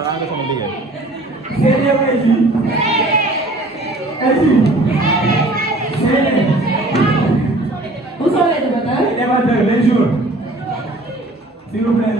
naranja sama jigéen. Séeréer ay jus. Ay jus. Séeréer. Où sont les débatteurs? Les débatteurs, les jours. S'il vous plaît.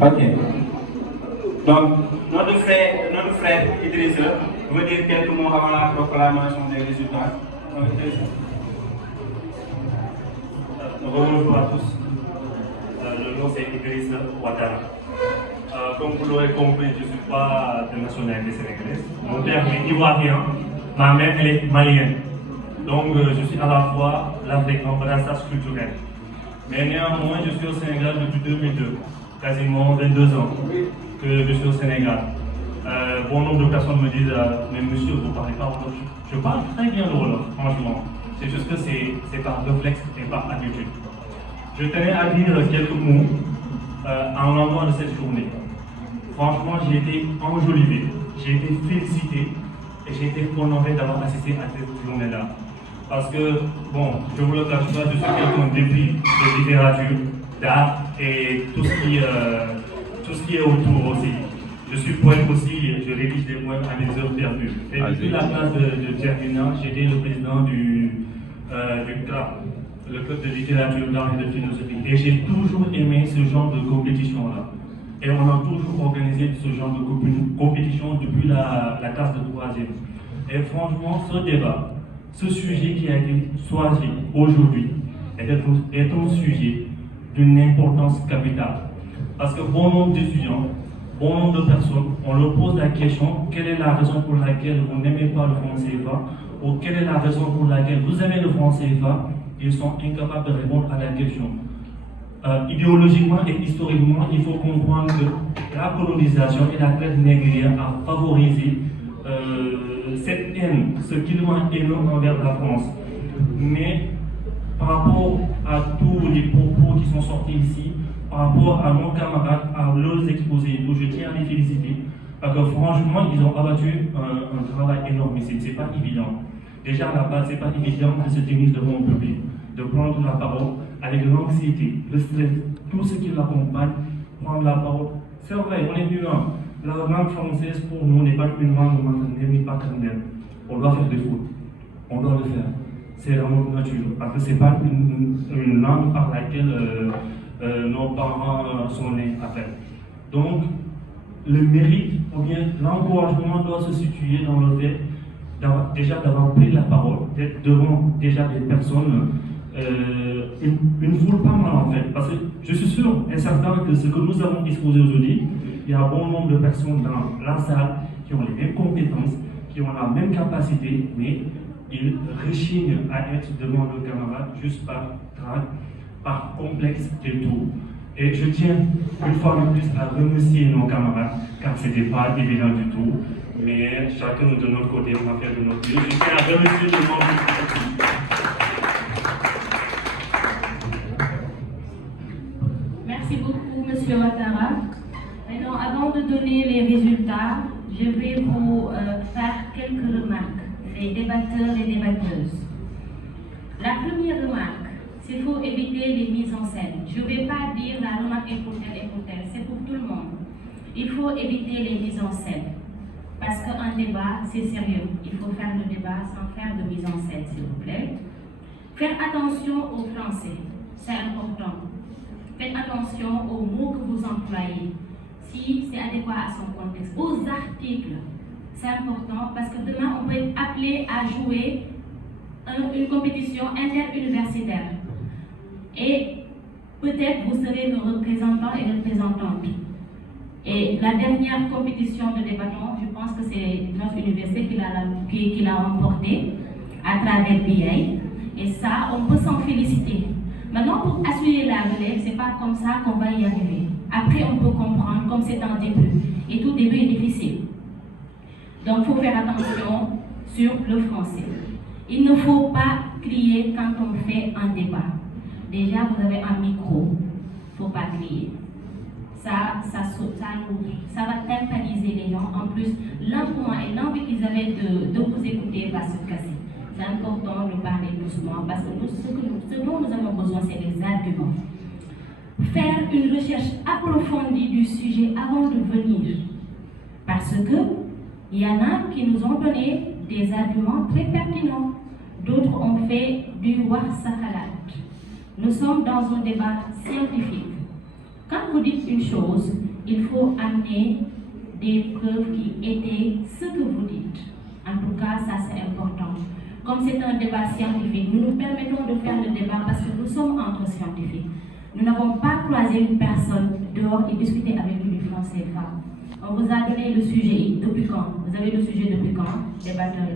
Ok. Donc, notre frère Idrissa veut dire quelques mots avant la proclamation des résultats. Bonjour à tous. Le nom c'est Idrissa Ouattara. Comme vous l'aurez compris, je ne suis pas de nationalité sénégalaise. Mon père est ivoirien, ma mère elle est malienne. Donc je suis à la fois l'Afrique en brassage culturel. Mais néanmoins, je suis au Sénégal depuis 2002, quasiment 22 ans que je suis au Sénégal. Bon nombre de personnes me disent mais monsieur, vous ne parlez pas Wolof. Je parle très bien le Wolof, franchement. C'est juste que c'est par réflexe et par habitude. Je tenais à dire quelques mots en l'endroit de cette journée. Franchement, j'ai été enjolivé, j'ai été félicité et j'ai été honoré d'avoir assisté à cette journée-là. Parce que, bon, je vous le cache pas, je suis quelqu'un d'épris de littérature, d'art et tout ce qui est autour aussi. Je suis poète aussi, je rédige des poèmes à mes heures perdues. Et depuis la classe de terminale, j'étais le président du CRAP, le club de littérature, d'art et de philosophie. Et j'ai toujours aimé ce genre de compétition-là. Et on a toujours organisé ce genre de compétition depuis la classe de troisième. Et franchement, ce débat, ce sujet qui a été choisi aujourd'hui est un sujet d'une importance capitale. Parce que bon nombre d'étudiants, bon nombre de personnes, on leur pose la question quelle est la raison pour laquelle vous n'aimez pas le franc CFA ou quelle est la raison pour laquelle vous aimez le franc CFA. Ils sont incapables de répondre à la question. Idéologiquement et historiquement, il faut comprendre que la colonisation et la traite négrière a favorisé cette haine, ce climat haineux envers la France. Mais par rapport à tous les propos qui sont sortis ici, par rapport à nos camarades, à leurs exposés, je tiens à les féliciter, parce que franchement, ils ont abattu un travail énorme ici, c'est pas évident. Déjà à la base, c'est pas évident de se tenir devant le public, de prendre la parole avec l'anxiété, le stress, tout ce qui l'accompagne, prendre la parole. C'est vrai, on est humain. La langue française pour nous n'est pas une langue maternelle, ni paternelle. On doit faire des fautes. On doit le faire. C'est dans notre nature. Parce que ce n'est pas une langue par laquelle nos parents sont nés à faire. Donc, le mérite ou bien l'encouragement doit se situer dans le fait d'avoir pris la parole, d'être devant déjà des personnes, une foule pas mal en fait. Parce que je suis sûr et certain que ce que nous avons exposé aujourd'hui, il y a un bon nombre de personnes dans la salle qui ont les mêmes compétences, qui ont la même capacité, mais ils rechignent à être devant leurs camarades juste par complexe et tout. Et je tiens une fois de plus à remercier nos camarades, car ce n'était pas évident du tout. Mais chacun de notre côté, on a fait de notre mieux. Je tiens à remercier le monde. Merci beaucoup, Monsieur Ouattara. Maintenant, avant de donner les résultats, je vais vous faire quelques remarques. des débatteurs et débatteuses. La première remarque, c'est qu'il faut éviter les mises en scène. Je ne vais pas dire la remarque est pour tel, c'est pour tout le monde. Il faut éviter les mises en scène. Parce qu'un débat, c'est sérieux. Il faut faire le débat sans faire de mise en scène, s'il vous plaît. Faire attention aux Français, c'est important. Faites attention aux mots que vous employez, si c'est adéquat à son contexte. Aux articles, c'est important parce que demain, on peut être appelé à jouer une compétition interuniversitaire. Et peut-être vous serez nos représentants et représentantes. Et la dernière compétition de débattant, je pense que c'est notre université qui l'a remportée à travers BI. Et ça, on peut s'en féliciter. Maintenant, pour assurer la relève, ce n'est pas comme ça qu'on va y arriver. Après, on peut comprendre comme c'est un début. Et tout début est difficile. Donc, il faut faire attention sur le français. Il ne faut pas crier quand on fait un débat. Déjà, vous avez un micro. Il ne faut pas crier. Ça va tympaniser les gens. En plus, l'engouement et l'envie qu'ils avaient de vous écouter va se casser. C'est important de parler doucement parce que ce dont nous avons besoin, c'est des arguments. Faire une recherche approfondie du sujet avant de venir. Parce que il y en a qui nous ont donné des arguments très pertinents. D'autres ont fait du warsakalat. Nous sommes dans un débat scientifique. Quand vous dites une chose, il faut amener des preuves qui étaient ce que vous dites. En tout cas, ça c'est important. Comme c'est un débat scientifique, nous nous permettons de faire le débat parce que nous sommes entre scientifiques. Nous n'avons pas croisé une personne dehors et discuté avec lui du franc CFA. On vous a donné le sujet depuis quand? Vous avez le sujet depuis quand? Débatteur.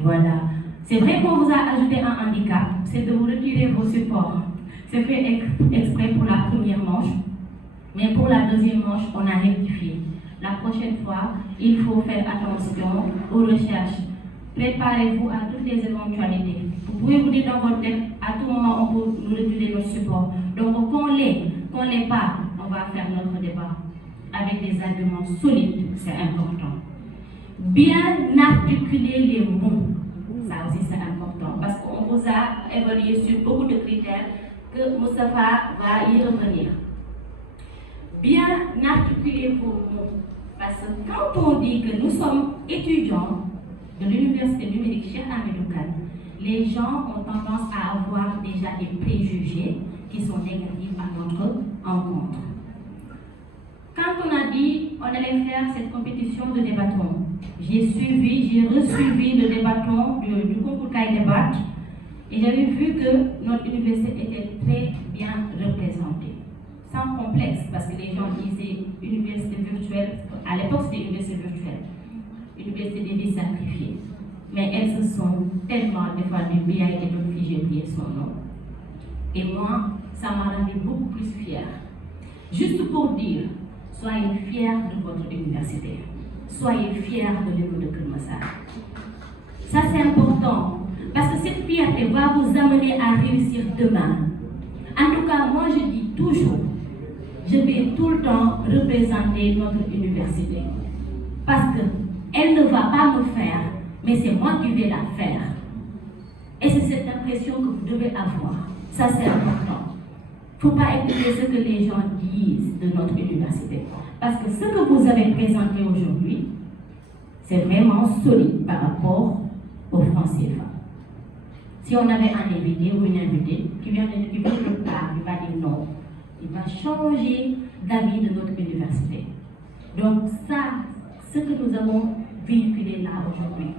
Voilà. C'est vrai qu'on vous a ajouté un handicap, c'est de vous retirer vos supports. C'est fait exprès pour la première manche, mais pour la deuxième manche, on a rectifié. La prochaine fois, il faut faire attention aux recherches. Préparez-vous à toutes les éventualités. Vous pouvez vous dire dans votre tête, à tout moment, on peut nous retirer notre support. Donc, qu'on l'ait pas, on va faire notre débat avec des arguments solides, c'est important. Bien articuler les mots, ça aussi c'est important, parce qu'on vous a évalué sur beaucoup de critères que Moustapha va y revenir. Bien articuler vos mots, parce que quand on dit que nous sommes étudiants de l'université numérique Cheikh Hamidou Kane, les gens ont tendance à avoir déjà des préjugés qui sont négatifs à notre encontre. Quand on a dit on allait faire cette compétition de débatton, j'ai resuivi le débatton du concours CAI Débat et j'avais vu que notre université était très bien représentée. Sans complexe, parce que les gens disaient université virtuelle, à l'époque c'était université virtuelle, université des vies sacrifiées. Mais elles se sont tellement défendues, BI et d'autres filles, j'ai oublié son nom. Et moi, ça m'a rendu beaucoup plus fière. Juste pour dire, soyez fiers de votre université. Soyez fiers de l'école de Kermassar. Ça c'est important, parce que cette fierté va vous amener à réussir demain. En tout cas, moi je dis toujours, je vais tout le temps représenter notre université. Parce qu'elle ne va pas me faire, mais c'est moi qui vais la faire. Et c'est cette impression que vous devez avoir. Ça c'est important. Il ne faut pas écouter ce que les gens disent de notre université. Parce que ce que vous avez présenté aujourd'hui, c'est vraiment solide par rapport au franc CFA. Si on avait un invité ou une invitée qui vient de notre part, il va dire non, il va changer d'avis de notre université. Donc ça, ce que nous avons véhiculé là aujourd'hui,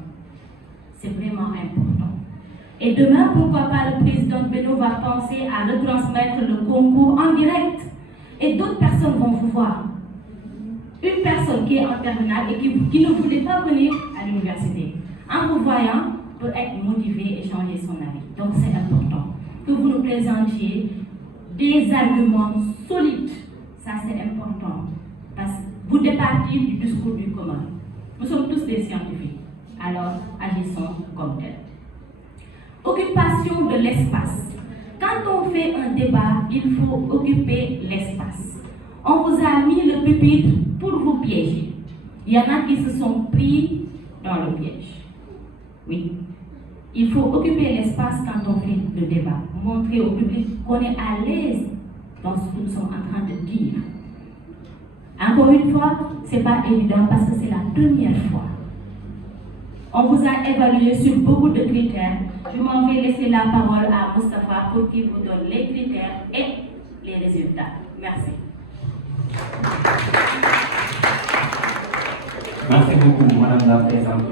c'est vraiment important. Et demain, pourquoi pas le président Beno va penser à retransmettre le concours en direct. Et d'autres personnes vont vous voir. Une personne qui est en terminale et qui ne voulait pas venir à l'université, en vous voyant, peut être motivée et changer son avis. Donc c'est important que vous nous présentiez des arguments solides. Ça c'est important. Parce que vous départez du discours du commun. Nous sommes tous des scientifiques. Alors agissons comme tel. Occupation de l'espace. Quand on fait un débat, il faut occuper l'espace. On vous a mis le pupitre pour vous piéger. Il y en a qui se sont pris dans le piège. Oui. Il faut occuper l'espace quand on fait le débat, montrer au public qu'on est à l'aise dans ce que nous sommes en train de dire. Encore une fois, ce n'est pas évident parce que c'est la première fois. On vous a évalué sur beaucoup de critères. Je m'en vais laisser la parole à Moustapha pour qu'il vous donne les critères et les résultats. Merci. Merci beaucoup, Madame la Présidente.